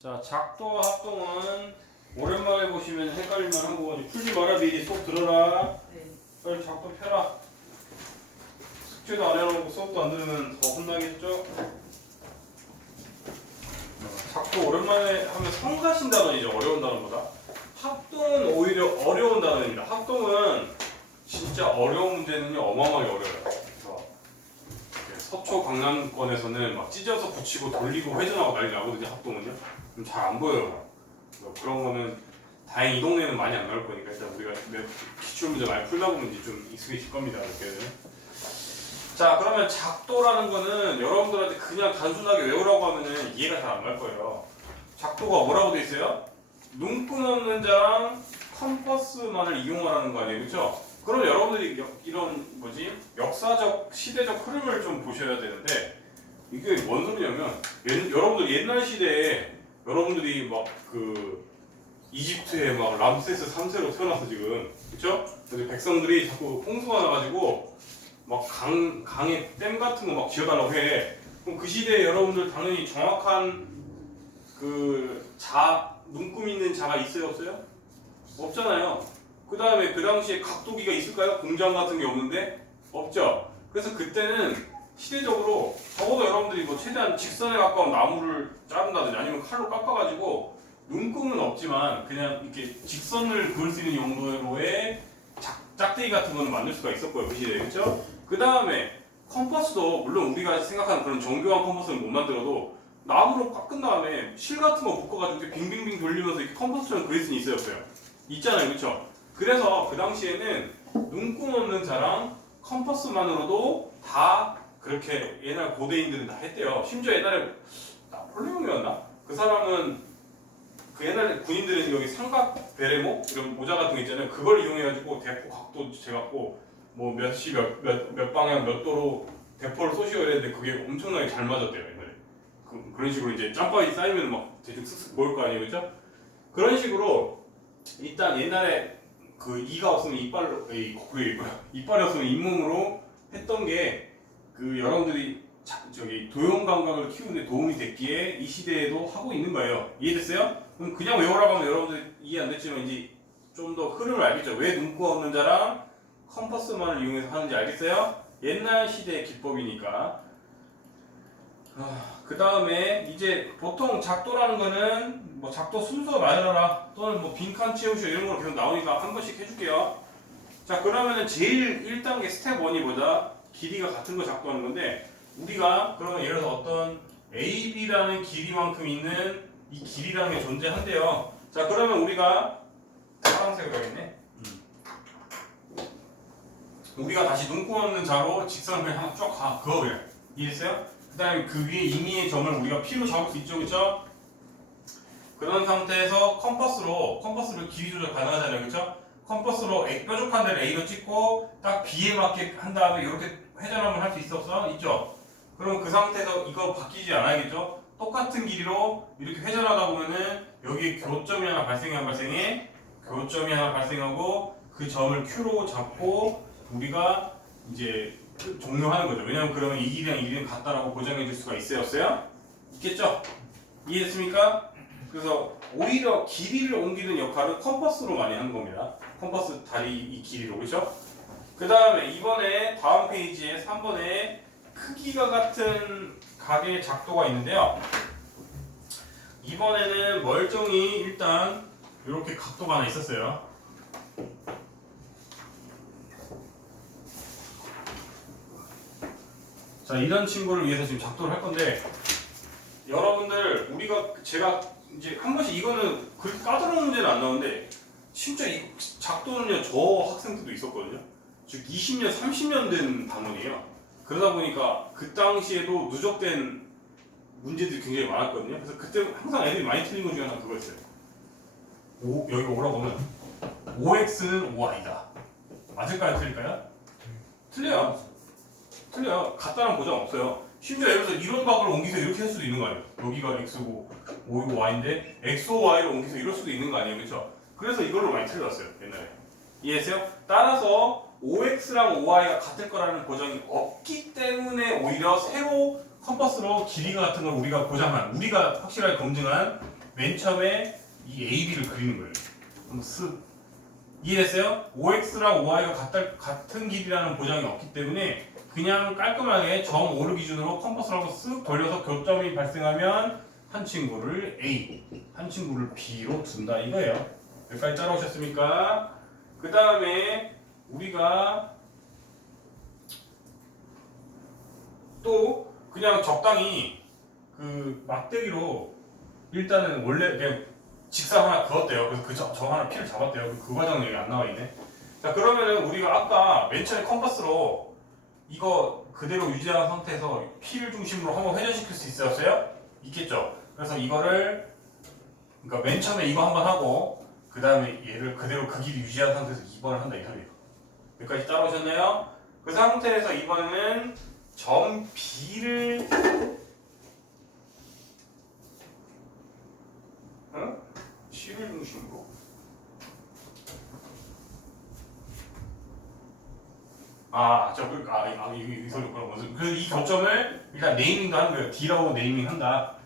자, 작도와 합동은 오랜만에 보시면 헷갈릴만 한 거거든요. 풀지 마라, 미리 쏙 들어라. 네. 빨리 작도 펴라. 숙제도 안 해놓고 수업도 안 들으면 더 혼나겠죠? 작도 오랜만에 하면 성가신 단어이죠. 어려운 단어보다. 합동은 오히려 어려운 단어입니다. 합동은 진짜 어려운 문제는요, 어마어마하게 어려워요. 그래서 서초 강남권에서는 막 찢어서 붙이고 돌리고 회전하고 난리 나거든요. 합동은요. 잘 안 보여요. 그런 거는 다행히 이 동네는 많이 안 나올 거니까 일단 우리가 기출 문제 많이 풀다 보면 이제 좀 익숙해질 겁니다. 이렇게는. 자, 그러면 작도라는 거는 여러분들한테 그냥 단순하게 외우라고 하면은 이해가 잘 안 갈 거예요. 작도가 뭐라고 돼 있어요? 눈금 없는 자랑 컴퍼스만을 이용하라는 거 아니에요, 그렇죠? 그럼 여러분들이 이런 역사적 시대적 흐름을 좀 보셔야 되는데 이게 뭔 소리냐면 여러분들 옛날 시대에 여러분들이 막 이집트에 막 람세스 3세로 태어나서 지금 그쵸? 근데 백성들이 자꾸 홍수가 나가지고 막 강에 댐 같은 거 막 지어달라고 해. 그럼 그 시대에 여러분들 당연히 정확한 눈금 있는 자가 있어요, 없어요? 없잖아요. 그 다음에 그 당시에 각도기가 있을까요? 공장 같은 게 없는데? 없죠. 그래서 그때는 시대적으로 적어도 여러분들이 최대한 직선에 가까운 나무를 자른다든지 아니면 칼로 깎아가지고 눈금은 없지만 그냥 이렇게 직선을 그을 수 있는 용도로의 짝대기 같은 거는 만들 수가 있었고요, 그 시대에. 그렇죠? 그 다음에 컴퍼스도 물론 우리가 생각하는 그런 정교한 컴퍼스는 못 만들어도 나무로 깎은 다음에 실 같은 거 묶어가지고 이렇게 빙빙빙 돌리면서 이렇게 컴퍼스처럼 그릴 수는 있어요, 없어요? 있잖아요, 그렇죠? 그래서 그 당시에는 눈금 없는 자랑 컴퍼스만으로도 다 그렇게 옛날 고대인들은 다 했대요. 심지어 옛날에 나폴레옹이었나? 그 사람은 그 옛날에 군인들은 여기 삼각 베레모 이런 모자 같은 거 있잖아요. 그걸 이용해가지고 대포 각도 재갖고 뭐 몇 방향 몇 도로 대포를 쏘시고 이랬는데 그게 엄청나게 잘 맞았대요, 옛날에. 그런 식으로 이제 짬바위 쌓이면 막 대충 쓱쓱 보일 거 아니에요, 그죠? 그런 식으로 일단 옛날에 이가 없으면 이빨이 없으면 잇몸으로 했던 게 여러분들이 도형 감각을 키우는 데 도움이 됐기에 이 시대에도 하고 있는 거예요. 이해됐어요? 그럼 그냥 외우라고 하면 여러분들 이해 안 됐지만 이제 좀 더 흐름을 알겠죠? 왜 눈금 없는 자랑 컴퍼스만을 이용해서 하는지 알겠어요? 옛날 시대의 기법이니까. 그 다음에 이제 보통 작도라는 거는 작도 순서 말해라 또는 빈칸 채우시오 이런 거 계속 나오니까 한 번씩 해줄게요. 자, 그러면은 제일 1단계 스텝 1이 뭐다? 길이가 같은 거 작도하는 건데 우리가 그러면 예를 들어서 어떤 AB라는 길이만큼 있는 이 길이라는 게 존재한대요. 자, 그러면 우리가 파란색으로 하겠네. 우리가 다시 눈금 없는 자로 직선을 그냥 하나 쭉 가. 그거 그래. 이해했어요? 그 다음에 그 위에 임의의 점을 우리가 P로 잡을 수 있죠, 그쵸? 그런 상태에서 컴퍼스로 길이 조절 가능하잖아요, 그쵸? 컴퍼스로 뾰족한 데를 A로 찍고 딱 B에 맞게 한 다음에 이렇게 회전함을 할 수 있어, 없어? 있죠? 그럼 그 상태에서 이거 바뀌지 않아야겠죠? 똑같은 길이로 이렇게 회전하다 보면은 여기 교점이 하나 발생해. 교점이 하나 발생하고 그 점을 Q로 잡고 우리가 이제 종료하는 거죠. 왜냐면 그러면 이 길이랑 이 길이는 같다라고 보장해 줄 수가 있어요, 없어요? 있겠죠? 이해됐습니까? 그래서 오히려 길이를 옮기는 역할은 컴퍼스로 많이 하는 겁니다. 컴퍼스 다리 이 길이로, 그렇죠? 그 다음에 이번에 다음 페이지에 3번에 크기가 같은 각의 작도가 있는데요. 이번에는 멀쩡히 일단 이렇게 각도가 하나 있었어요. 자, 이런 친구를 위해서 지금 작도를 할 건데 여러분들 제가 이제 한 번씩 이거는 그렇게 까다로운 문제는 안 나오는데 진짜 이 작도는요 저 학생들도 있었거든요. 즉 20년, 30년 된 단원이에요. 그러다 보니까 그 당시에도 누적된 문제들이 굉장히 많았거든요. 그래서 그때 항상 애들이 많이 틀린 것 중에 하나가 그거였어요. 여기 오라고 하면 5x는 5y다. 맞을까요? 틀릴까요? 틀려요. 같다는 보장 없어요. 심지어 예를 들어서 이런 각을 옮기서 이렇게 할 수도 있는 거 아니에요. 여기가 x고 5이고 y인데 x, 5, y를 옮기서 이럴 수도 있는 거 아니에요. 그렇죠? 그래서 이걸로 많이 틀렸어요. 옛날에. 이해했어요? 따라서 5x랑 5y가 같을 거라는 보장이 없기 때문에 오히려 새로 컴퍼스로 길이가 같은 걸 우리가 확실하게 검증한 맨 처음에 이 AB를 그리는 거예요. 한번 쓱 이해됐어요? OX랑 OY가 같은 길이라는 보장이 없기 때문에 그냥 깔끔하게 점 5를 기준으로 컴퍼스를 하고 쓱 돌려서 교점이 발생하면 한 친구를 A, 한 친구를 B로 둔다 이거예요. 여기까지 따라오셨습니까? 그 다음에 우리가 또 그냥 적당히 그 막대기로 일단은 원래 그냥 직선 하나 그었대요. 그래서 점 하나 P를 잡았대요. 그 과정은 여기 안 나와 있네. 자 그러면은 우리가 아까 맨 처음에 컴퍼스로 이거 그대로 유지한 상태에서 P를 중심으로 한번 회전시킬 수 있었어요? 있겠죠. 그래서 이거를 그러니까 맨 처음에 이거 한번 하고 그 다음에 얘를 그대로 그 길이 유지한 상태에서 2번을 한다 이 소리예요. 여기까지 따라오셨나요? 그 상태에서 이번에는 점 B를 C를 중심으로 이 소리구나. 그래서 이 교점을 일단 네이밍도 하는 거예요. D라고 네이밍 한다.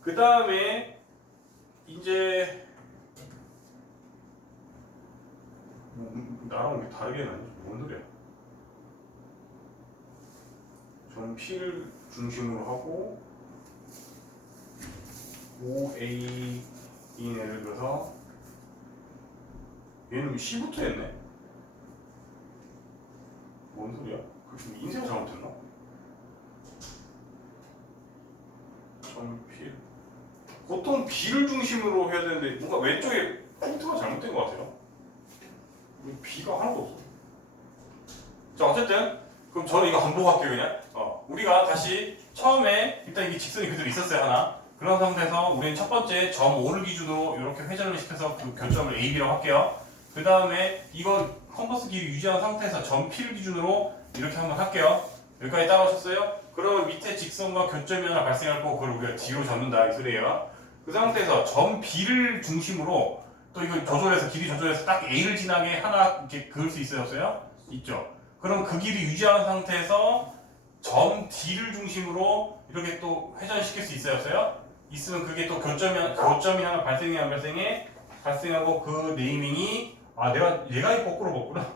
그 다음에 이제 나랑 왜 다르게 나냐? 뭔 소리야? 점 P를 중심으로 하고 OA 인 예를 들어서 얘는 C부터 했네? 뭔 소리야? 그 인쇄가 잘못했나? 점 P 보통 B를 중심으로 해야 되는데 뭔가 왼쪽에 포인트가 잘못된 것 같아요. B가 하나도 없어. 자 어쨌든 그럼 저는 이거 안 보고 할게요 그냥. 우리가 다시 처음에 일단 이게 직선이 그대로 있었어요 하나. 그런 상태에서 우리는 첫 번째 점 5를 기준으로 이렇게 회전을 시켜서 그 교점을 AB라고 할게요. 그 다음에 이거 컴퍼스 길이 유지한 상태에서 점 P를 기준으로 이렇게 한번 할게요. 여기까지 따라오셨어요? 그러면 밑에 직선과 교점이 하나 발생할 거고 그걸 우리가 D로 잡는다 이 소리예요. 그 상태에서 점 B를 중심으로 또 이거 조절해서 길이 조절해서 딱 A를 지나게 하나 이렇게 그을 수 있어요 없어요? 있죠. 그럼 그 길이 유지한 상태에서 점 D를 중심으로 이렇게 또 회전시킬 수 있어요 없어요? 있으면 그게 또 교점이 하나 발생해 안 발생해? 발생하고 그 네이밍이 얘가 이 거꾸로 먹구나.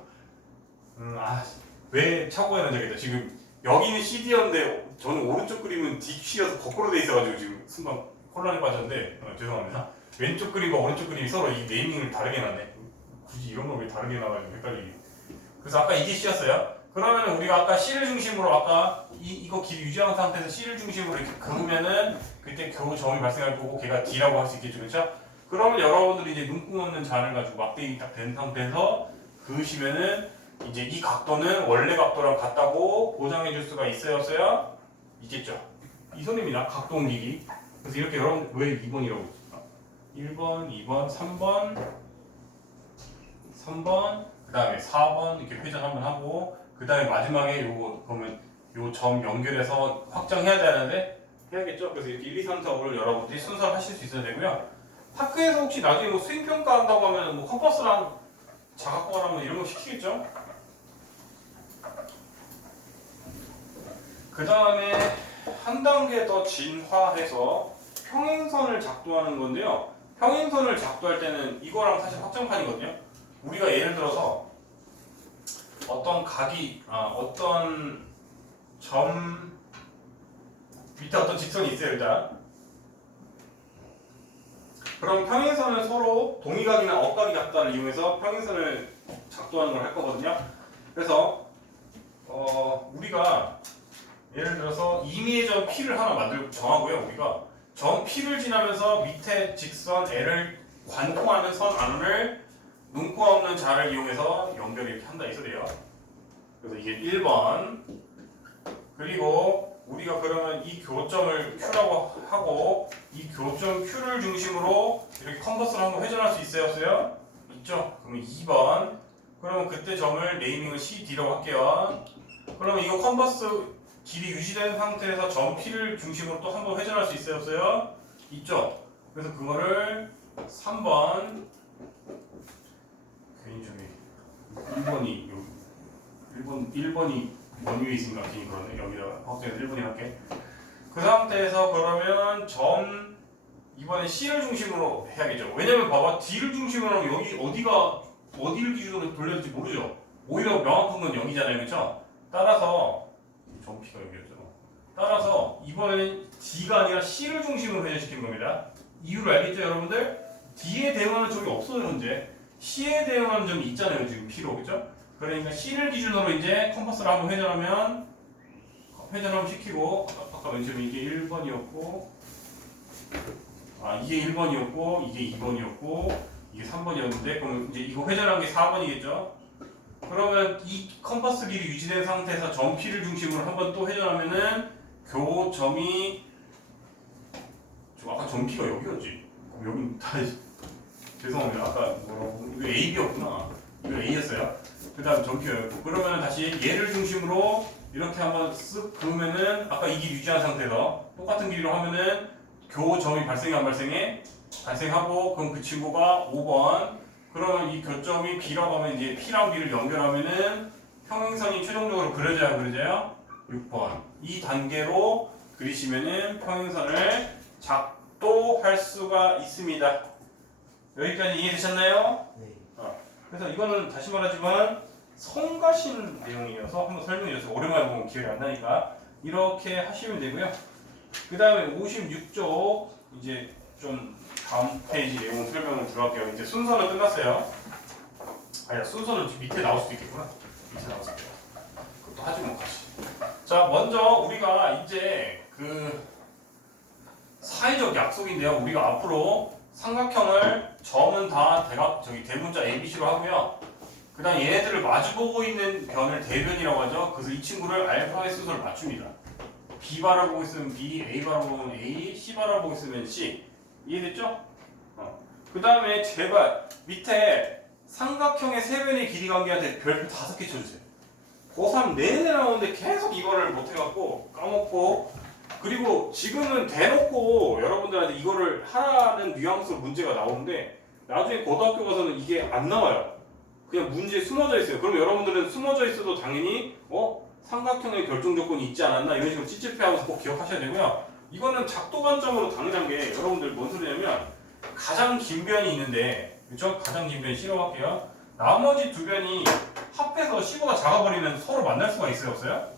왜 차고 해야 되겠다. 지금 여기는 CD였는데 저는 오른쪽 그림은 DC여서 거꾸로 돼 있어가지고 지금 순간 혼란에 빠졌는데 죄송합니다. 왼쪽 그림과 오른쪽 그림이 서로 이 네이밍을 다르게 놨네. 굳이 이런 걸 왜 다르게 놔가지고 헷갈리게. 그래서 아까 이게 C였어요. 그러면 우리가 아까 C를 중심으로 아까 이거 길이 유지한 상태에서 C를 중심으로 이렇게 그으면은 그때 교점이 발생할 거고 걔가 D라고 할 수 있겠죠, 그렇죠? 그러면 여러분들이 이제 눈금 없는 잔을 가지고 막대기 딱 된 상태에서 그으시면은 이제 이 각도는 원래 각도랑 같다고 보장해 줄 수가 있어요, 없어요? 있겠죠. 이 선입니다. 각도 옮기기. 그래서 이렇게 여러분 왜 2번이라고 했을까? 1번, 2번, 3번, 그 다음에 4번 이렇게 회전 한번 하고 그 다음에 마지막에 요거 그러면 요 점 연결해서 확정해야 되는데 해야겠죠? 그래서 이렇게 1, 2, 3, 4, 5를 여러분들이 순서 하실 수 있어야 되고요. 학교에서 혹시 나중에 뭐 수행평가 한다고 하면 뭐 컴퍼스랑 자각과라면 이런 거 시키겠죠? 그 다음에 한 단계 더 진화해서 평행선을 작도하는 건데요. 평행선을 작도할 때는 이거랑 사실 확정판이거든요. 우리가 예를 들어서 어떤 각이 어떤 점 밑에 어떤 직선이 있어요 일단. 그럼 평행선은 서로 동의각이나 억각이 같다를 이용해서 평행선을 작도하는 걸 할 거거든요. 그래서 우리가 예를 들어서 임의의 점 P를 하나 만들고 정하고요. 우리가 점 P를 지나면서 밑에 직선 L을 관통하는 선 안을 눈코 없는 자를 이용해서 연결 이렇게 한다 이 소리예요. 그래서 이게 1번. 그리고 우리가 그러면 이 교점을 Q라고 하고 이 교점 Q를 중심으로 이렇게 컴퍼스를 한번 회전할 수 있어요? 없어요? 있죠? 그러면 2번. 그러면 그때 점을 네이밍을 CD라고 할게요. 그러면 이거 컴퍼스 길이 유지된 상태에서 점 P를 중심으로 또 한번 회전할 수 있어요? 없어요? 있죠? 그래서 그거를 3번 괜히 저기 1번이 원 위에 있으니까 괜히 그러네. 여기다가 확대해서 1번이 할게. 그 상태에서 그러면 점 이번엔 C를 중심으로 해야겠죠. 왜냐면 봐봐 D를 중심으로 하면 여기 어디를 기준으로 돌려야 될지 모르죠. 오히려 명확한 건 0이잖아요. 그쵸? 따라서 점피가 여기였죠. 따라서 이번에는 D가 아니라 C를 중심으로 회전시키는 겁니다. 이유를 알겠죠 여러분들? D에 대응하는 점이 없어요 현재. C에 대응하는 점이 있잖아요 지금 P로. 그죠? 그러니까 C를 기준으로 이제 컴퍼스를 한번 회전하면 시키고, 아까 맨 처음에 이게 1번이었고 이게 1번이었고 이게 2번이었고 이게 3번이었는데 그럼 이제 이거 회전한 게 4번이겠죠? 그러면 이 컴퍼스 길이 유지된 상태에서 점 P를 중심으로 한번 또 회전하면은 교점이 아까 점 P가 여기였지? 그럼 여긴 다 죄송합니다. 아까 뭐라고 이거 AB였구나. 이거 A였어요. 그 다음 점 P였고 그러면 다시 얘를 중심으로 이렇게 한번 쓱 그으면은 아까 이 길 유지한 상태에서 똑같은 길이로 하면은 교점이 발생해 안 발생해? 발생하고 그럼 그 친구가 5번. 그러면 이 교점이 B라고 하면 이제 P랑 B를 연결하면은 평행선이 최종적으로 그려져야 안 그려져요? 6번. 이 단계로 그리시면은 평행선을 작도할 수가 있습니다. 여기까지 이해되셨나요? 네. 그래서 이거는 다시 말하지만 성가신 내용이어서 한번 설명해줘서 오랜만에 보면 기억이 안 나니까 이렇게 하시면 되고요. 그 다음에 56쪽 이제 좀 다음 페이지 내용 설명을 들어갈게요. 이제 순서는 끝났어요. 아니야 순서는 밑에 나올 수도 있겠구나. 밑에 나올 수도 있겠다. 그것도 하지 뭐 같이. 자 먼저 우리가 이제 그 사회적 약속인데요. 우리가 앞으로 삼각형을 점은 다 대문자 ABC로 하고요. 그 다음 얘네들을 마주보고 있는 변을 대변이라고 하죠. 그래서 이 친구를 알파벳 순서를 맞춥니다. B 바라보고 있으면 B, A 바라보면 A, C 바라보고 있으면 C. 이해됐죠? 그 다음에 제발 밑에 삼각형의 세변의 길이 관계한테 별표 5개 쳐주세요. 고3 내내 나오는데 계속 이거를 못해갖고 까먹고 그리고 지금은 대놓고 여러분들한테 이거를 하라는 뉘앙스로 문제가 나오는데 나중에 고등학교 가서는 이게 안 나와요. 그냥 문제에 숨어져 있어요. 그럼 여러분들은 숨어져 있어도 당연히 삼각형의 결정 조건이 있지 않았나 이런 식으로 찌찌피하면서 꼭 기억하셔야 되고요. 이거는 작도 관점으로 당연한 게 여러분들 뭔 소리냐면 가장 긴 변이 있는데 그렇죠? 가장 긴 변 실어갈게요. 나머지 두 변이 합해서 15가 작아버리면 서로 만날 수가 있어요? 없어요?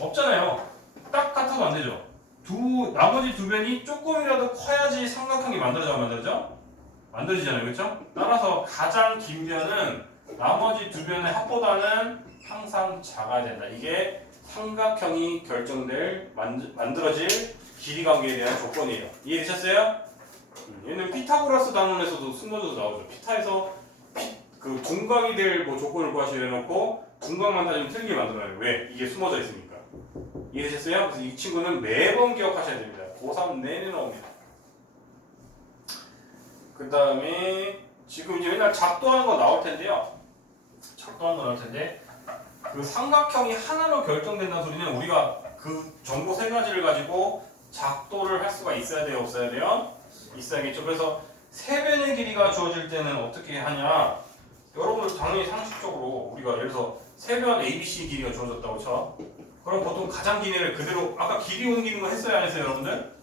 없잖아요. 딱 같아도 안 되죠. 나머지 두 변이 조금이라도 커야지 삼각형이 만들어져? 만들어지잖아요. 그렇죠? 따라서 가장 긴 변은 나머지 두 변의 합보다는 항상 작아야 된다. 이게 삼각형이 만들어질 길이 관계에 대한 조건이에요. 이해되셨어요? 얘는 피타고라스 단원에서도 숨어져서 나오죠. 피타에서 그 둔각이 될 뭐 조건을 구하시려 해놓고 둔각만 따지면 틀리게 만들어놔요. 왜? 이게 숨어져 있으니까. 이해되셨어요? 그래서 이 친구는 매번 기억하셔야 됩니다. 고3 내내 나옵니다. 그 다음에 지금 이제 맨날 작도하는 거 나올 텐데요. 작도하는 거 나올 텐데 그 삼각형이 하나로 결정된다는 소리는 우리가 그 정보 세 가지를 가지고 작도를 할 수가 있어야 돼요? 없어야 돼요? 있어야겠죠. 그래서 세 변의 길이가 주어질 때는 어떻게 하냐? 여러분들 당연히 상식적으로 우리가 예를 들어서 세 변 ABC 길이가 주어졌다고 쳐. 그럼 보통 가장 긴 애를 그대로 아까 길이 옮기는 거 했어요? 안 했어요? 여러분들?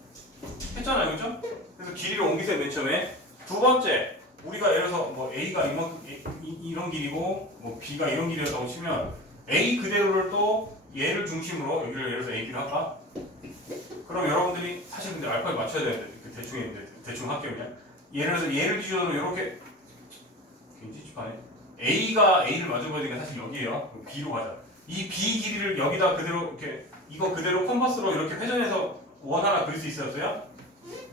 했잖아요. 그죠? 그래서 길이를 옮기세요. 맨 처음에. 두 번째 우리가 예를 들어서 뭐 A가 이런 길이고 뭐 B가 이런 길이었다고 치면 A 그대로를 또 얘를 중심으로 여기를 예를 들어서 AB를 할까? 그럼 여러분들이 사실 근데 알파벳 맞춰야 되는데 대충 할게요 그냥. 예를 들어서 얘를 기준으로 이렇게 굉장히 찝하네. A가 A를 맞춰봐야 되니까 사실 여기에요. B로 가자. 이 B 길이를 여기다 그대로 이렇게 이거 그대로 컴퍼스로 이렇게 회전해서 원 하나 그릴 수 있었어요?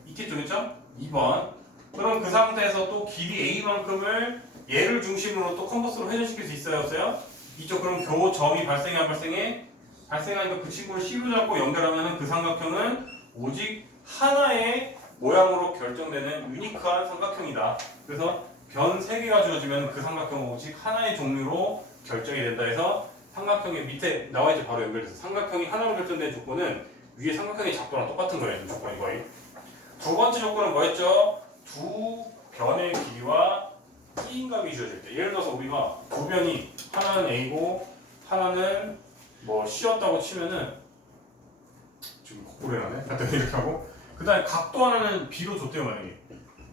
있겠죠, 그렇죠? 2번. 그럼 그 상태에서 또 길이 A만큼을 얘를 중심으로 또 컴퍼스로 회전시킬 수 있어요, 없어요? 이쪽 그럼 교점이 발생해 안 발생해? 발생하니까 그 친구를 C로 잡고 연결하면 그 삼각형은 오직 하나의 모양으로 결정되는 유니크한 삼각형이다. 그래서 변 3개가 주어지면 그 삼각형은 오직 하나의 종류로 결정이 된다 해서 삼각형의 밑에 나와있죠. 바로 연결돼서 삼각형이 하나로 결정된 조건은 위에 삼각형의 작도랑 똑같은 거예요. 조건이 거의. 두 번째 조건은 뭐였죠? 두 변의 길이와 T인각이 주어질 때 예를 들어서 우리가 두 변이 하나는 A고 하나는 뭐 C였다고 치면은 지금 거꾸로 해놨네. 갖다 이렇게 하고 그 다음에 각도 하나는 B로 줬대요 만약에.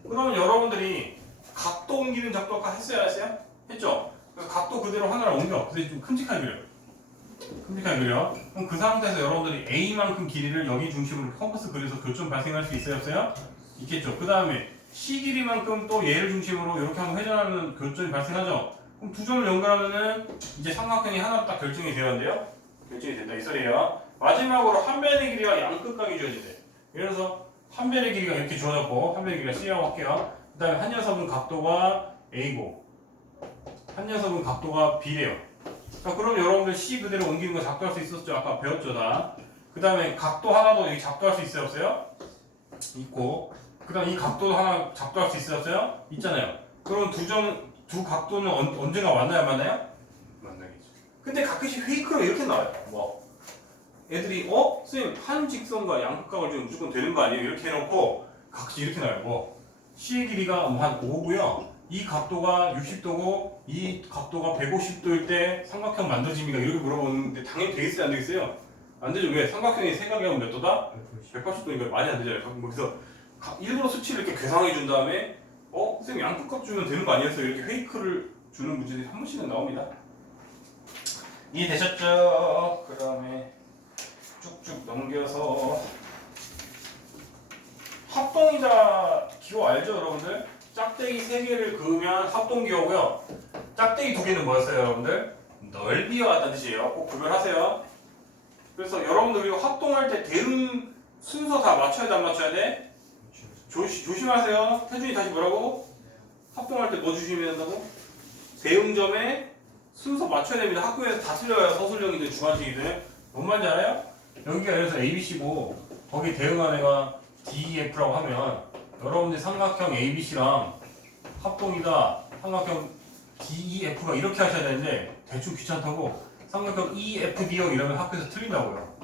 그러면 여러분들이 각도 옮기는 작도 아까 했어요 안 했어요? 했죠? 그래서 각도 그대로 하나를 옮겨. 그래서 좀 큼직하게 그려요. 큼직하게 그려. 그럼 그 상태에서 여러분들이 A만큼 길이를 여기 중심으로 컴퍼스 그려서 교점 발생할 수 있어요 없어요? 있겠죠. 그 다음에 C 길이만큼 또 얘를 중심으로 이렇게 한번 회전하면 교점이 발생하죠. 그럼 두 점을 연결하면은 이제 삼각형이 하나로 딱 결정이 되었는데요. 결정이 된다 이 소리예요. 마지막으로 한 변의 길이가 양 끝각이 주어지대. 예를 들어서 한 변의 길이가 이렇게 주어졌고 한 변의 길이가 C라고 할게요. 그 다음에 한 녀석은 각도가 A고 한 녀석은 각도가 B래요. 자, 그럼 여러분들 C 그대로 옮기는 거 작도할 수 있었죠? 아까 배웠죠 다. 그 다음에 각도 하나도 여기 작도할 수 있어요 없어요? 있고 그 다음 이 각도도 하나 작도할 수 있어요 없어요? 있잖아요. 그럼 두 각도는 언제가 만나야 만나요? 만나겠죠. 근데 가끔씩 페이크로 이렇게 나와요. 뭐 애들이 선생님 한 직선과 양극각을 주면 무조건 되는 거 아니에요? 이렇게 해놓고 가끔씩 이렇게 나와요. 뭐 C의 길이가 한 5고요. 이 각도가 60도고 이 각도가 150도일 때 삼각형 만들어집니까? 이렇게 물어보는데 당연히 되겠어요? 안 되겠어요? 안 되죠. 왜? 삼각형이 세 각이하면 몇 도다? 180도니까 많이 안 되잖아요. 그래서 일부러 수치를 이렇게 계산해 준 다음에 선생님 양극각 주면 되는 거 아니었어요? 이렇게 페이크를 주는 문제들이 한 번씩은 나옵니다. 이해되셨죠? 그 다음에 쭉쭉 넘겨서 합동이자 기호 알죠 여러분들? 짝대기 3개를 그으면 합동기호고요. 짝대기 2개는 뭐였어요 여러분들? 넓이와 같다는 뜻이에요. 꼭 구별하세요. 그래서 여러분들이 합동할 때 대응 순서 다 맞춰야 돼 안 맞춰야 돼? 조심하세요. 태준이 다시 뭐라고? 합동할 때 뭐 조심해야 된다고? 대응점에 순서 맞춰야 됩니다. 학교에서 다 틀려요. 서술형이든 주관식이든. 뭔 말인지 알아요? 여기가 예를 들어서 ABC고 거기 대응한 애가 DEF라고 하면 여러분들 삼각형 ABC랑 합동이다 삼각형 DEF가 이렇게 하셔야 되는데 대충 귀찮다고 삼각형 EFD형 이러면 학교에서 틀린다고요.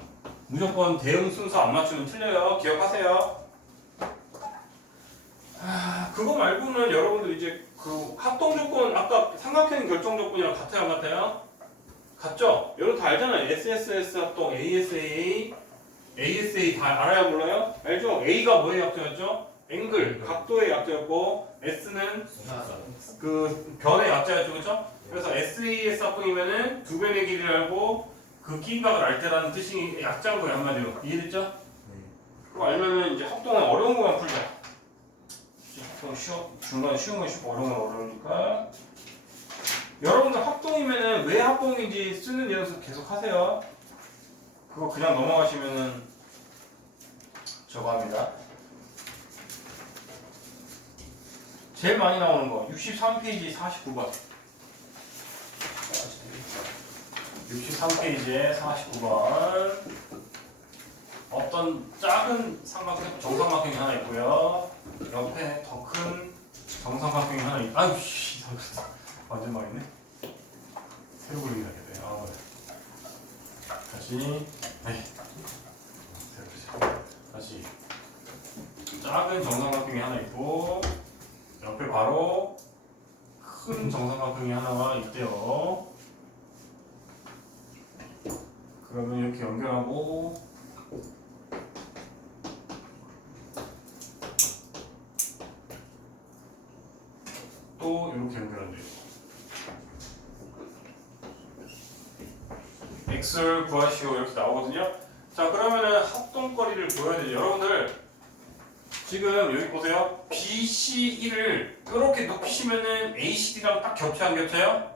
무조건 대응 순서 안 맞추면 틀려요. 기억하세요. 그거 말고는 여러분들 이제 그 합동 조건 아까 삼각형 결정 조건이랑 같아요 안 같아요? 같죠? 여러분 다 알잖아요. SSS 합동 ASAA ASA 다 알아요 몰라요? 알죠? A가 뭐의 약자였죠? 앵글, 각도의 약자였고 S는 그 변의 약자였죠 그렇죠? 그래서 SAS 합동이면은 두 변의 길이를 알고 그 끼각을 알 때라는 뜻이 약자인 거예요 한마디로. 이해됐죠? 그거 알면은 이제 합동은 어려운 거만 풀자. 합동 중간에 쉬운 거 쉽고 어려운 건 어려우니까. 여러분들 합동이면은 왜 합동인지 쓰는 연습 계속 하세요. 그거 그냥 넘어가시면은 저거 합니다. 제일 많이 나오는 거 63페이지 49번 63페이지에 49번 어떤 작은 삼각형 정삼각형이 하나 있고요. 옆에 더 큰 정삼각형이 하나 있고 아유 씨 완전 망했네. 새로 그리기 해야 돼. 다시 다시 작은 정삼각형이 하나 있고 옆에 바로 큰 정삼각형이 하나가 있대요. 그러면 이렇게 연결하고 또 이렇게 연결한대요. x를 구하시오 이렇게 나오거든요. 자 그러면은 합동거리를 보여야 되죠. 여러분들 지금 여기 보세요. BCE를 이렇게 높이시면은 ACD랑 딱 겹쳐 안 겹쳐요?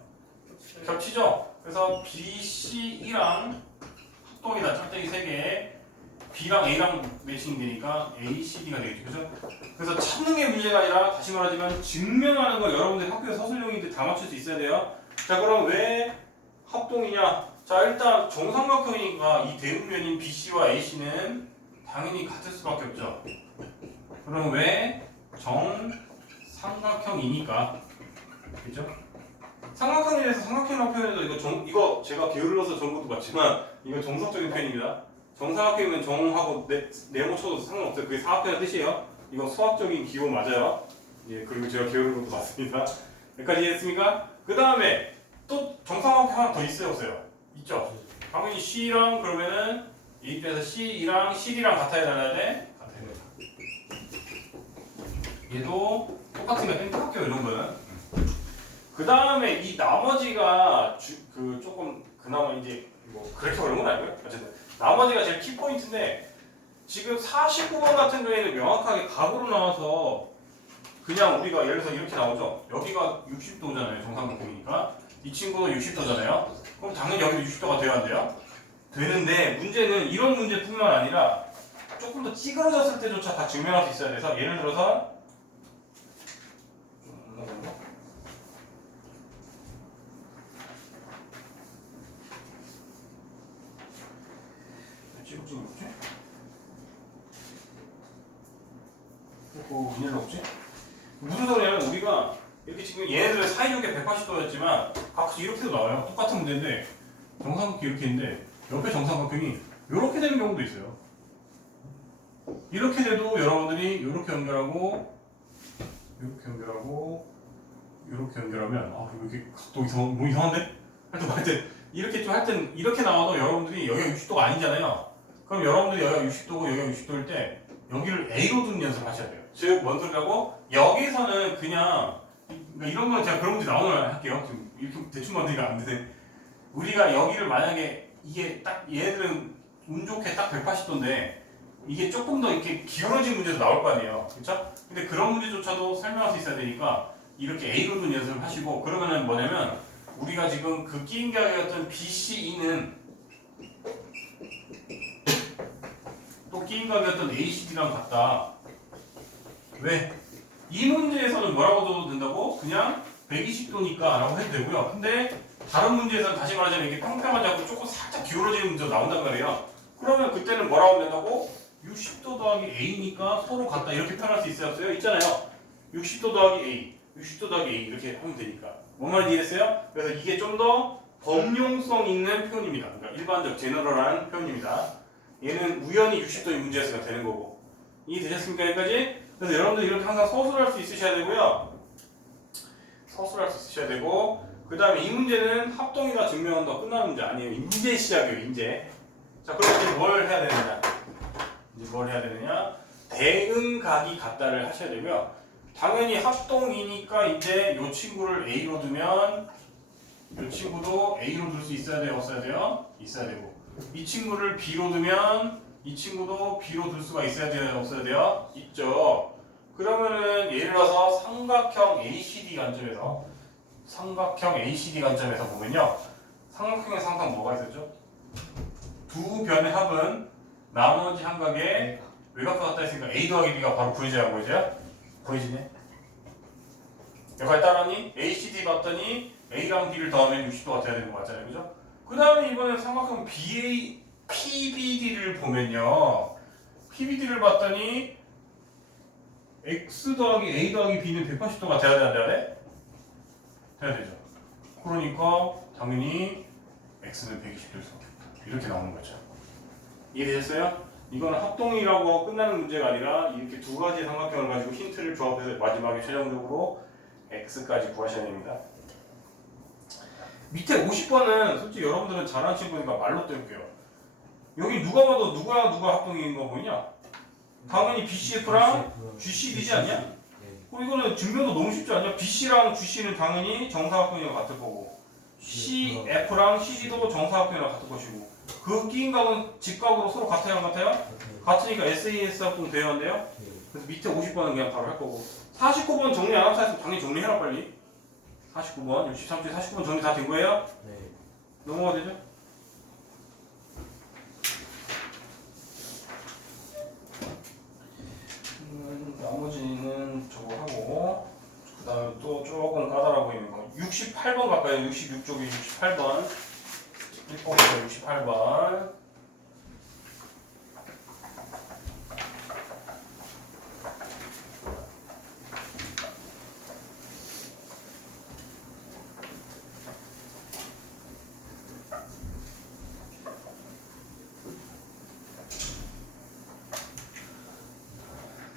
겹치죠? 그래서 BCE랑 합동이다 짝대기 3개 B랑 A랑 매칭 되니까 ACD가 되겠죠. 그죠? 그래서 찾는 게 문제가 아니라 다시 말하지만 증명하는 거 여러분들 학교 서술형인데 다 맞출 수 있어야 돼요. 자 그럼 왜 합동이냐? 자 일단 정삼각형이니까 이 대응면인 BC와 AC는 당연히 같을 수밖에 없죠. 그럼 왜 정삼각형이니까 그죠? 삼각형에 대해서 삼각형이라고 표현해도 이거 제가 게을러서 전 것도 맞지만 이거 정석적인 표현입니다. 정사각형이면 정하고 네모 쳐도 상관없어요. 그게 사각형의 뜻이에요. 이건 수학적인 기호 맞아요. 예, 그리고 제가 게으른 것도 맞습니다. 여기까지 이해했습니까? 그 다음에 또 정삼각형 하나 더 있어요 없어요? 있죠? 당연히 C랑 그러면은 이 입에서 C랑 CD랑 같아야 달라야 돼? 같아야 돼. 얘도 똑같으니까 땡 할게요. 이 정도는. 그 다음에 이 나머지가 그 조금 그나마 이제 뭐 그렇게 어려운 건 아니고요. 어쨌든 나머지가 제일 키포인트인데 지금 49번 같은 경우에는 명확하게 각으로 나와서 그냥 우리가 예를 들어서 이렇게 나오죠. 여기가 60도잖아요. 정삼각형이니까 이 친구도 60도잖아요. 그럼 당연히 여기도 60도가 돼야 돼요. 되는데 문제는 이런 문제뿐만 아니라 조금 더 찌그러졌을 때조차 다 증명할 수 있어야 돼서 예를 들어서 찌그러진 게 없지? 웬일로 없지? 무슨 소리냐면 우리가 이렇게 지금 얘네들은 사이좋게 180도였지만 각각 이렇게도 나와요. 똑같은 문제인데 정삼각형이 이렇게 있는데 옆에 정삼각형이 이렇게 되는 경우도 있어요. 이렇게 돼도 여러분들이 이렇게 연결하고 이렇게 연결하고 이렇게 연결하면 아 이거 이렇게 각도 뭐 이상한데? 하여튼 이렇게 좀 하여튼 이렇게 나와도 여러분들이 여기가 60도가 아니잖아요. 그럼 여러분들이 여기가 60도고 여기가 60도일 때 여기를 A로 두는 연습하셔야 돼요. 즉 뭔 소리라고? 여기서는 그냥 그러니까 이런 건 제가 그런 문제 나오면 할게요. 지금 이렇게 대충 만드니까 안 되네. 우리가 여기를 만약에 이게 딱 얘들은 운 좋게 딱 180도인데 이게 조금 더 이렇게 기울어진 문제도 나올 거 아니에요. 그렇죠? 근데 그런 문제조차도 설명할 수 있어야 되니까 이렇게 A로 둔 연습을 하시고 그러면은 뭐냐면 우리가 지금 그 끼임각이었던 BCE는 또 끼임각이었던 ACD랑 같다. 왜? 이 문제에서는 뭐라고 둬도 된다고? 그냥 120도니까 라고 해도 되고요. 근데 다른 문제에서는 다시 말하자면 이게 평평하지 않고 조금 살짝 기울어지는 문제가 나온단 말이에요. 그러면 그때는 뭐라고 하면 된다고? 60도 더하기 A니까 서로 같다 이렇게 표현할 수 있어요? 있잖아요. 60도 더하기 A, 60도 더하기 A 이렇게 하면 되니까. 뭔 말인지 이해했어요? 그래서 이게 좀 더 범용성 있는 표현입니다. 그러니까 일반적 제너럴한 표현입니다. 얘는 우연히 60도의 문제에서가 되는 거고. 이해되셨습니까? 여기까지? 그래서 여러분들 이렇게 항상 서술할 수 있으셔야 되고요. 서술할 수 있으셔야 되고 그 다음에 이 문제는 합동이가 증명한다고 끝나는 문제 아니에요. 이제 시작이에요. 이제. 자 그럼 이제 뭘 해야 되느냐? 이제 뭘 해야 되느냐? 대응각이 같다를 하셔야 되고요. 당연히 합동이니까 이제 이 친구를 A로 두면 이 친구도 A로 둘 수 있어야 돼요? 없어야 돼요? 있어야 되고 이 친구를 B로 두면 이 친구도 B로 둘 수가 있어야 돼요? 없어야 돼요? 있죠. 그러면은 예를 들어서 삼각형 ACD 관점에서 보면요. 삼각형의 항상 뭐가 있었죠? 두 변의 합은 나머지 한각의 외곽과 같다 했으니까 A 더하기 B가 바로 구해져야 안 보이죠? 보이지네? 여기까지 따라하니 ACD 봤더니 A랑 B를 더하면 60도가 돼야 되는 거 맞잖아요. 그죠? 그 다음에 이번에 삼각형 PBD를 보면요. PBD를 봤더니 X 더하기 A 더하기 B는 180도가 돼야 되는데 안 돼? 돼야 되죠. 그러니까 당연히 X는 120도일 수밖에 없다. 이렇게 나오는 거죠. 이해되셨어요? 이거는 합동이라고 끝나는 문제가 아니라 이렇게 두 가지 삼각형을 가지고 힌트를 조합해서 마지막에 최종적으로 X까지 구하셔야 됩니다. 밑에 50번은 솔직히 여러분들은 잘하는 친구니까 말로 떼볼게요. 여기 누가 봐도 누가 합동인 거 보이냐? 당연히 BCF랑 GCD지 않냐? 이거는 증명도 너무 쉽지 않냐? BC랑 GC는 당연히 정사각형이랑 같을 거고 CF랑 CD도 정사각형이랑 같을 것이고 그 끼임각은 직각으로 서로 같아요 안 같아요? 같으니까 SAS 합동 돼야 한대요? 그래서 밑에 50번은 그냥 바로 할 거고 49번 정리 안 하고 했으면 당연히 정리해라 빨리 49번, 63쪽 49번 정리 다 된 거예요? 네. 넘어가 되죠? 나머지는 저거 하고 그 다음에 또 조금 까다로워 보이는 거 68번 갈까요? 66쪽에 68번 1번부터 68번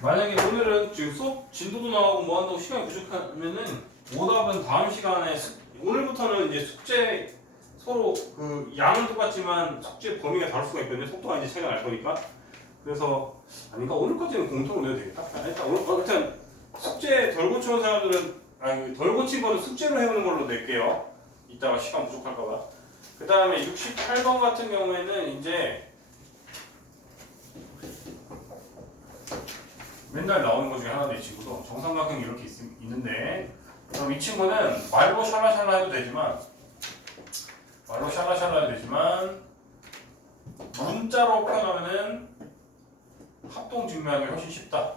만약에 오늘은 지금 수업 진도도 나오고 뭐 한다고 시간이 부족하면은 오답은 다음 시간에 오늘부터는 이제 숙제 서로 그 양은 똑같지만 숙제 범위가 다를 수가 있거든요. 속도가 이제 차이가 날 거니까. 그래서 아니까 오늘까지는 공통으로 내도 되겠다. 일단 오늘 일단 숙제 덜 고쳐온 사람들은 아니 덜 고친 거는 숙제로 해오는 걸로 낼게요. 이따가 시간 부족할까봐. 그 다음에 68번 같은 경우에는 이제 맨날 나오는 것 중에 하나인데 이 친구도 정삼각형이 이렇게 있는데 그럼 이 친구는 말로 샬라샬라 해도 되지만 문자로 표현하면은 합동 증명하기 훨씬 쉽다.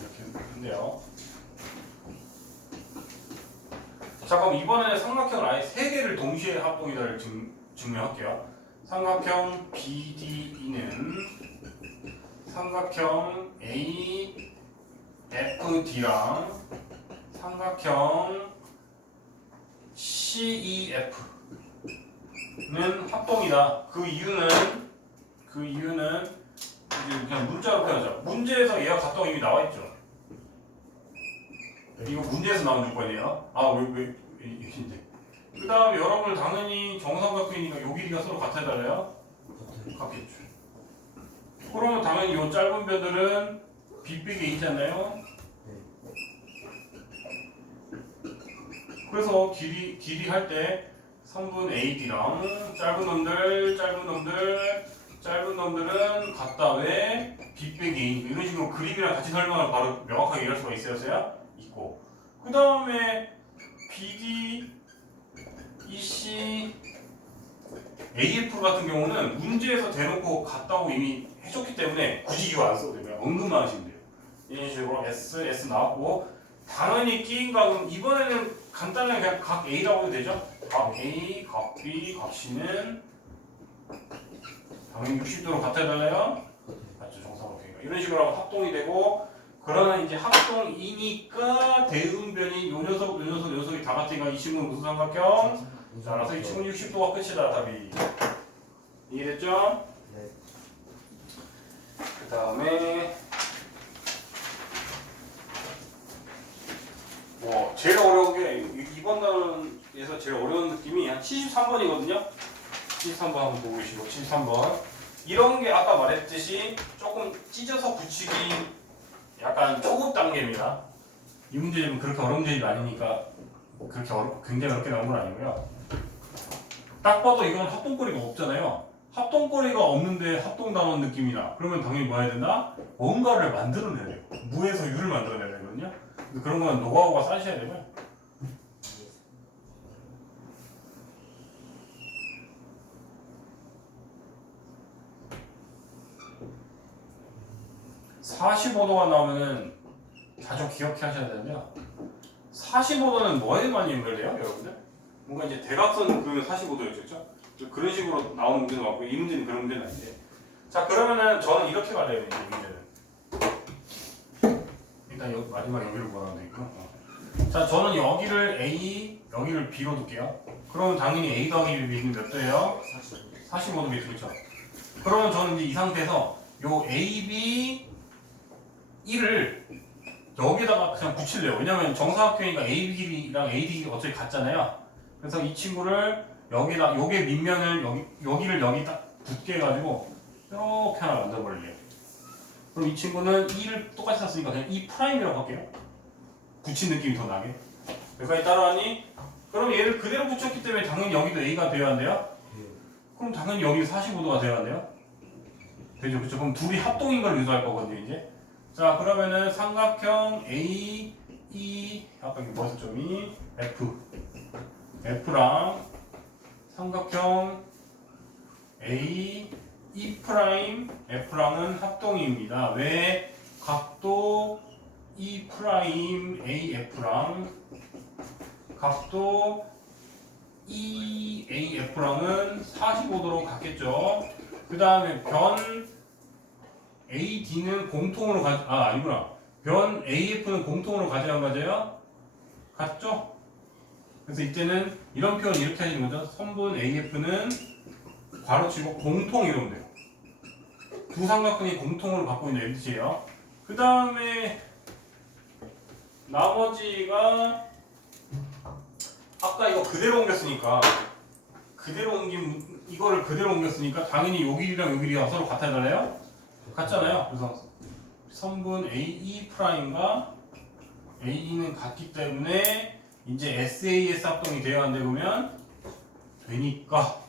이렇게 한대요. 자 그럼 이번에는 삼각형을 아예 세 개를 동시에 합동이다를 증명할게요. 삼각형 BDE는 삼각형 AFD랑 삼각형 CEF는 합동이다. 그 이유는 이제 그냥 문자로 표현하자. 문제에서 얘가 같다고 이미 나와 있죠. 이거 문제에서 나온 조건이에요. 왜 이인데? 그 다음에 여러분 당연히 정삼각형이니까 요 길이가 서로 같아달래요? 같겠죠. 그러면 당연히 요 짧은 변들은 B 빼기 A잖아요. 그래서 길이 할 때 3분 AD랑 짧은 놈들은 같다. 왜? B 빼기 A니까. 이런 식으로 그림이랑 같이 설명을 바로 명확하게 이해할 수가 있어야 있고. 그 다음에 BD, EC, AF 같은 경우는 문제에서 대놓고 같다고 이미 해줬기 때문에 굳이 이거 안 써도 돼요. 언급만 하시면 돼요. 이런 식으로 S 나왔고 당연히 끼인 값은 이번에는 간단하게 그냥 각 A라고 해도 되죠? 각 A, 각 B, 각 C는 당연히 60도로 같아달래요? 맞죠? 정사각형이니까. 이런 식으로 하면 합동이 되고 그러나 이제 합동이니까 대응변이 요 녀석이 다 같으니까 이 친구는 무슨 삼각형? 따라서 이 친구는 60도가 끝이다. 답이. 이해됐죠? 네. 그 다음에 제일 어려운 게 이번 단원에서 제일 어려운 느낌이 한 73번이거든요. 73번 한번 보고 계시고 73번 이런 게 아까 말했듯이 조금 찢어서 붙이기 약간 초급 단계입니다. 이 문제는 그렇게 어려운 문제는 아니니까 그렇게 굉장히 어렵게 나온 건 아니고요. 딱 봐도 이건 합동거리가 없잖아요. 합동거리가 없는데 합동단원 느낌이나 그러면 당연히 뭐 해야 된다? 뭔가를 만들어내야 돼요. 무에서 유를 만들어내야 되거든요. 근데 그런 건 노하우가 쌓이셔야 되고요. (45도가) 나오면은 자주 기억해 하셔야 되는데요. 45도는 뭐에 많이 연결돼요, 여러분들? 뭔가 이제 대각선 그리면 45도였죠? 그런 식으로 나오는 문제도 많고 이 문제는 그런 문제는 아닌데. 자 그러면은 저는 이렇게 말해요, 이 문제는. 일단 여기 마지막 여기를 뭐라고 돼 있고. 자 저는 여기를 A, 여기를 B로 둘게요. 그러면 당연히 A 더하기 B는 몇 도예요? 45도 밑에 그렇죠? 그러면 저는 이제 이 상태에서 요 A, B, E를 여기다가 그냥 붙일래요. 왜냐면 정사각형이니까 AB 길이랑 AD 길이가 어차피 같잖아요. 그래서 이 친구를 여기다, 요게 밑면을 여기를 여기 딱 붙게 해가지고 이렇게 하나 만들어버릴게요. 그럼 이 친구는 E를 똑같이 썼으니까 그냥 E'이라고 할게요. 붙인 느낌이 더 나게. 여기까지 따라하니? 그럼 얘를 그대로 붙였기 때문에 당연히 여기도 A가 되어야 한대요? 그럼 당연히 여기 45도가 되어야 한대요? 되죠, 그쵸? 그럼 둘이 합동인 걸 유도할 거거든요, 이제. 자, 그러면은 삼각형 A, E, 아까 이게 뭐였죠, 점이? F랑 삼각형 A, E 프라임, F랑은 합동입니다. 왜? 각도 E 프라임 AF랑 각도 EAF랑은 45도로 같겠죠. 그 다음에 변 AD는 공통으로 아니구나. 변 AF는 공통으로 가져야 안 가져요? 같죠? 그래서 이때는 이런 표현 이렇게 하시는 거죠. 선분 AF는 괄호치고 공통 이러면 돼요. 두 삼각형이 공통으로 갖고 있는 뜻이에요. 그 다음에 나머지가 아까 이거 그대로 옮겼으니까 그대로 옮긴 이거를 그대로 옮겼으니까 당연히 요 길이랑 요 길이가 서로 같아달래요? 같잖아요. 그래서 성분 AE 프라임과 AE는 같기 때문에 이제 SAS 합동이 돼야 한대. 그러면 되니까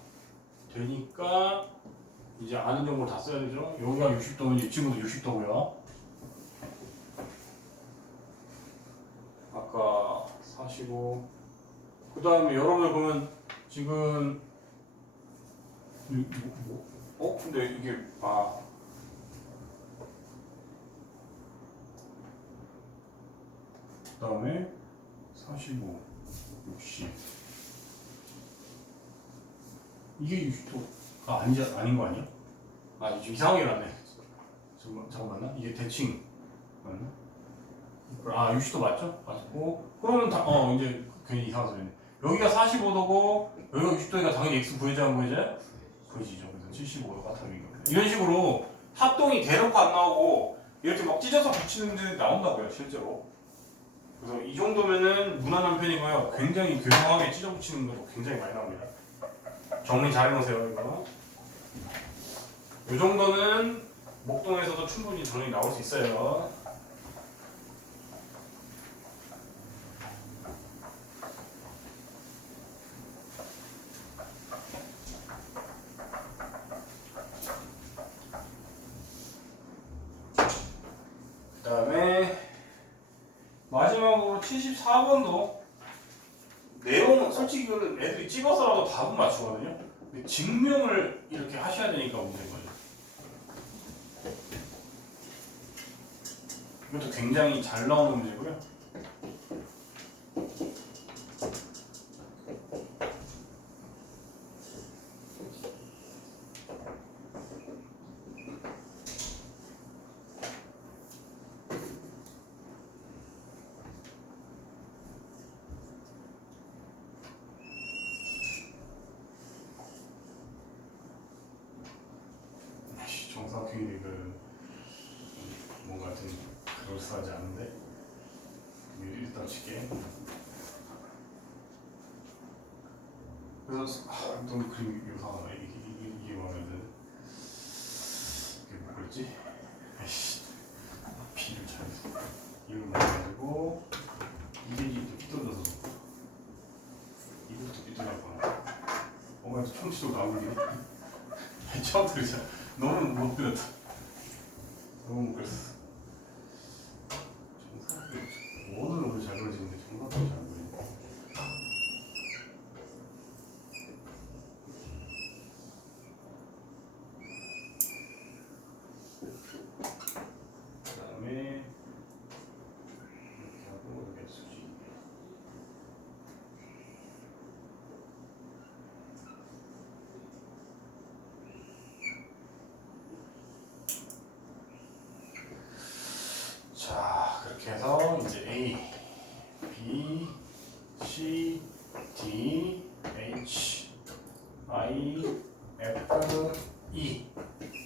이제 아는 정보를 다 써야 되죠. 여기가 60도면 이 친구도 60도고요. 아까 45. 그 다음에 여러분들 보면 지금 근데 이게 그 다음에 45, 60. 이게 60도가 아닌 거 아니야? 좀 이상하게 났네. 잠깐만요. 이게 대칭 맞나? 60도 맞죠? 맞고. 그러면 이제 괜히 이상한 소리네. 여기가 45도고 여기가 60도니까 당연히 x 구해줘야 안 구해줘요? 구해지죠. 그래서 75도가 답이니까. 이런 식으로 합동이 대놓고 안 나오고 이렇게 막 찢어서 붙이는 데 나온다고요, 실제로. 그래서 이 정도면은 무난한 편이고요. 굉장히 교묘하게 찢어 붙이는 것도 굉장히 많이 나옵니다. 정리 잘 해놓으세요, 이거. 이 정도는 목동에서도 충분히 정리 나올 수 있어요. 그 다음에 마지막으로 74번도 내용은 솔직히 이거는 애들이 찍어서라도 답은 맞추거든요. 근데 증명을 이렇게 하셔야 되니까 문제인 거죠. 이것도 굉장히 잘 나오는 문제고요. 정사각형이 뭔가 좀 그럴싸하지 않은데 일단 칠게. 그래서 좀 그림 묘사하다. 이게 마음에 드네. 이게 뭐였지? 아이씨, 비를 잘해서 이걸 만들고 이게 이제 삐뚤어져서 이것도 삐뚤어질 거야. 엄마한테 총치로 나오는 게 처음 들으잖아. 너무 못 그렸다. 너무 못 그렸어. 정사각형 뭐는 오늘 잘 그려지는데 정사각형 잘 그리네. 그 다음에 이렇게 하고 이렇게 수지. 자, 그렇게 해서 이제 A, B, C, D, H, I, F, E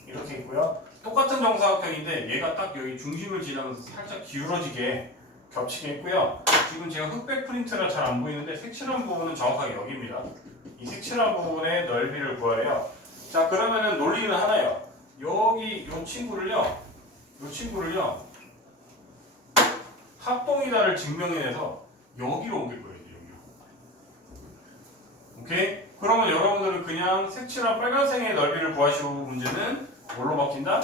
이렇게 있고요. 똑같은 정사각형인데 얘가 딱 여기 중심을 지나면서 살짝 기울어지게 겹치게 했고요. 지금 제가 흑백 프린트라 잘 안 보이는데 색칠한 부분은 정확하게 여기입니다. 이 색칠한 부분의 넓이를 구하래요. 자, 그러면은 논리는 하나예요. 여기 이 친구를요 합동이다를 증명해내서 여기로 옮길 거예요. 여기로. 오케이? 그러면 여러분들은 그냥 색칠한 빨간색의 넓이를 구하시고 문제는 뭘로 바뀐다?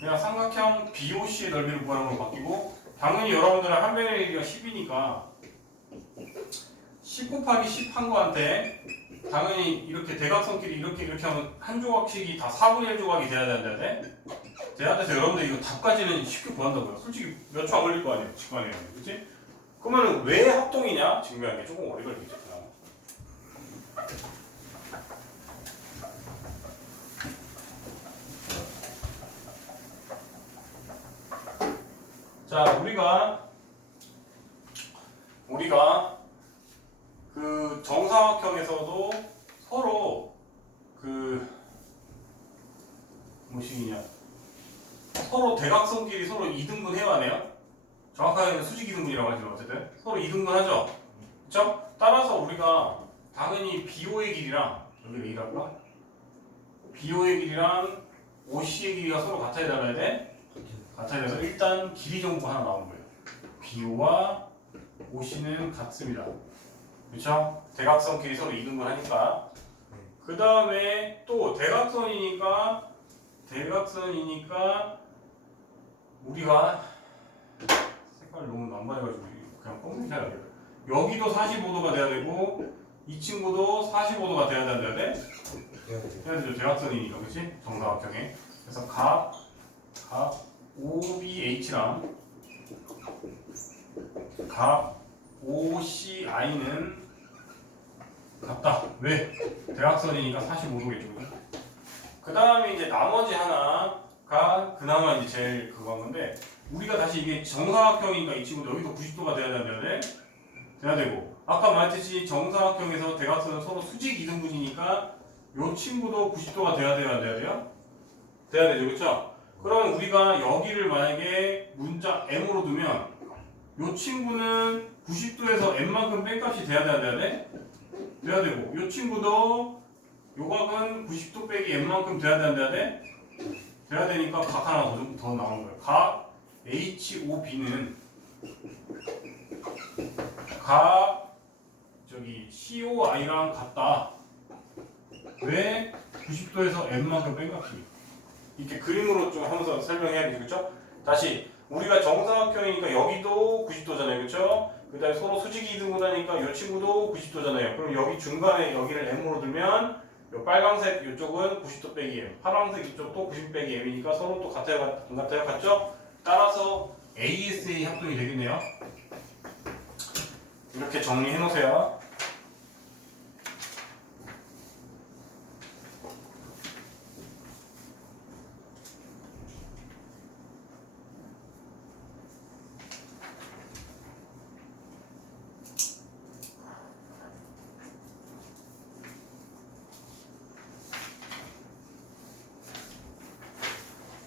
그냥 삼각형 BOC의 넓이를 구하는 걸로 바뀌고, 당연히 여러분들은 한 변의 길이가 10이니까 10 곱하기 10 한 거한테 당연히 이렇게 대각선끼리 이렇게 하면 한 조각씩이 다 4분의 1 조각이 돼야 되는데 돼야 돼서 여러분들 이거 답까지는 쉽게 구한다고요. 솔직히 몇 초 안 걸릴 거 아니에요. 직관해야 돼. 그치? 그러면 왜 합동이냐? 증명하는 게 조금 오래 걸리겠죠. 자, 우리가 그 정사각형에서도 서로 그 무엇이냐 서로 대각선끼리 서로 이등분 해야 하네요. 정확하게는 수직 이등분이라고 하죠. 어쨌든 서로 이등분 하죠. 그렇죠? 따라서 우리가 당연히 BO의 길이랑 여기를 A라고 BO의 길이랑 OC의 길이가 서로 같아야 달라야 돼? 같아야 돼서 일단 길이 정보가 하나 나온 거예요. BO와 OC는 같습니다. 그렇죠? 대각선 길이 서로 이등분 하니까. 그 다음에 또 대각선이니까 우리가 색깔 너무 남발해가지고 그냥 검은색 해야 돼. 여기도 45도가 돼야 되고 이 친구도 45도가 돼야 돼? 해야 되죠. 대각선이니까, 그렇지? 정사각형에. 그래서 각 OBH랑 각 OCI는 같다. 왜? 대각선이니까 45도겠죠. 그 다음에 이제 나머지 하나가 그나마 이제 제일 그거 한 건데 우리가 다시 이게 정사각형이니까 이 친구도 여기도 90도가 돼야 되고 아까 말했듯이 정사각형에서 대각선은 서로 수직 이등분이니까 이 친구도 90도가 돼야 돼요? 돼야 되죠, 그렇죠? 그러면 우리가 여기를 만약에 문자 m으로 두면 이 친구는 90도에서 m만큼 뺀값이 돼야 돼? 돼야 되고 이 친구도 요 각은 90도 빼기 m만큼 돼야 돼? 돼야 되니까 각 하나 더 나온 거예요. 각 HOB는 각 COI랑 같다. 왜? 90도에서 m만큼 뺀값이. 이렇게 그림으로 좀 하면서 설명해야겠죠, 그렇죠? 다시 우리가 정사각형이니까 여기도 90도잖아요, 그렇죠? 그 다음에 서로 수직이 이등분하니까 이 친구도 90도잖아요. 그럼 여기 중간에 여기를 m으로 두면 요 빨강색 이쪽은 90도 빼기 m, 파란색 이쪽도 90 빼기 m이니까 서로 또 같아요, 안 같아요? 같죠? 따라서 ASA 합동이 되겠네요. 이렇게 정리해 놓으세요.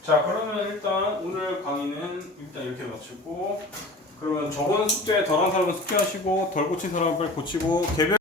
자, 그러면 일단 오늘 강의는 일단 이렇게 마치고 그러면 저번 숙제 덜한 사람은 숙제하시고 덜 고친 사람은 빨리 고치고 개별